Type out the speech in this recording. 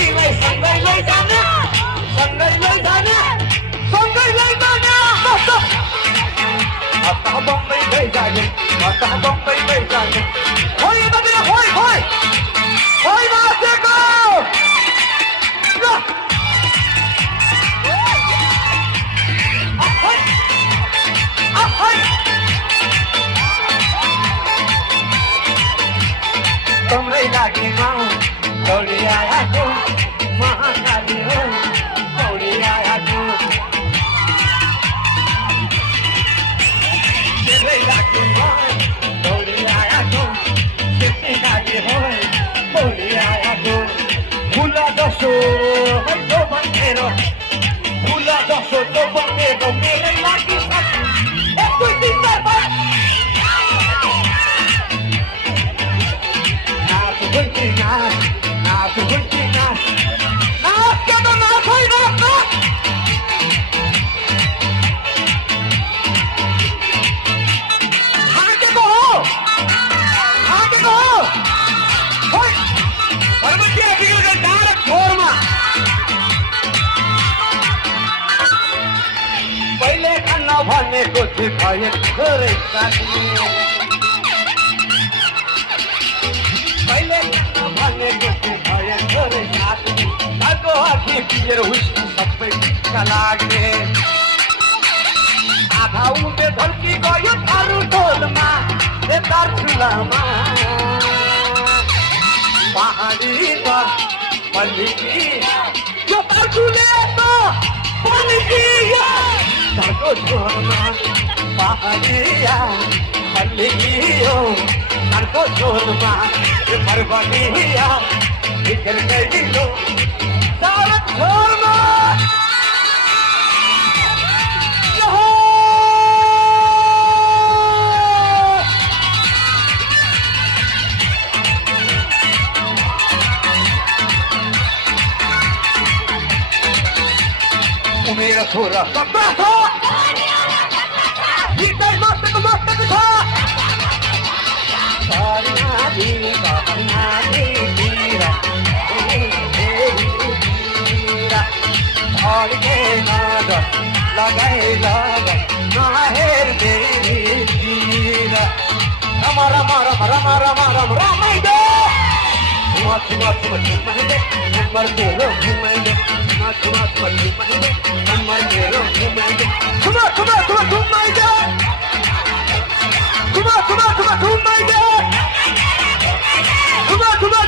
तिमीलाई सँगै लैजाने सँगै लैजाने सँगै लैजाने आता बम्बई लैजाने आता बम्बई लैजाने खोइ बदे खोइ खोइ खोइ बासेको तम्रै लागि माउ दौडी आएको महाकाली हो दौडी आएको तेरै लागि माउ दौडी आएको तेरै लागि हो दौडी आएको फुला जसो तो भनेर फुला जसो तो भनेर मेरो लागि एक दुई तिन चार पाँच पहिले खान भनेको थियो भए थोरै काट्ने पहिले खान भनेको थियो भए थोरै काट्ने अर्को अघि पिएर हुस्नु सबै टिक्का लाग्ने आधा उमे ढल्की गयो थारू टोलमा बेतार चुलामा पहाडी त पल्लिकी यो पार्टुले त पल्लिकी धर्को छोरमा पहाडिया पल्लिकी हो धर्को छोरमा यो पर्वतिया भित्र गइलो सारा छोरमा मेरा छोरा सत्ता छ गीतै मस्तक मस्तक छ लगाइ लगाइ नहेर देवीतिर रमा रमा रमा रमा रमा रमा रमाइदो छुमा छुमा छुमा छुमाइदे नम्बर तेरो घुमाइदे छुमा छुमा छुमा छुमाइदे नम्बर तेरो घुमाइदे छुमा छुमा छुमा घुमाइदे छुमा छुमा छुमा घुमाइदे छुमा छुमा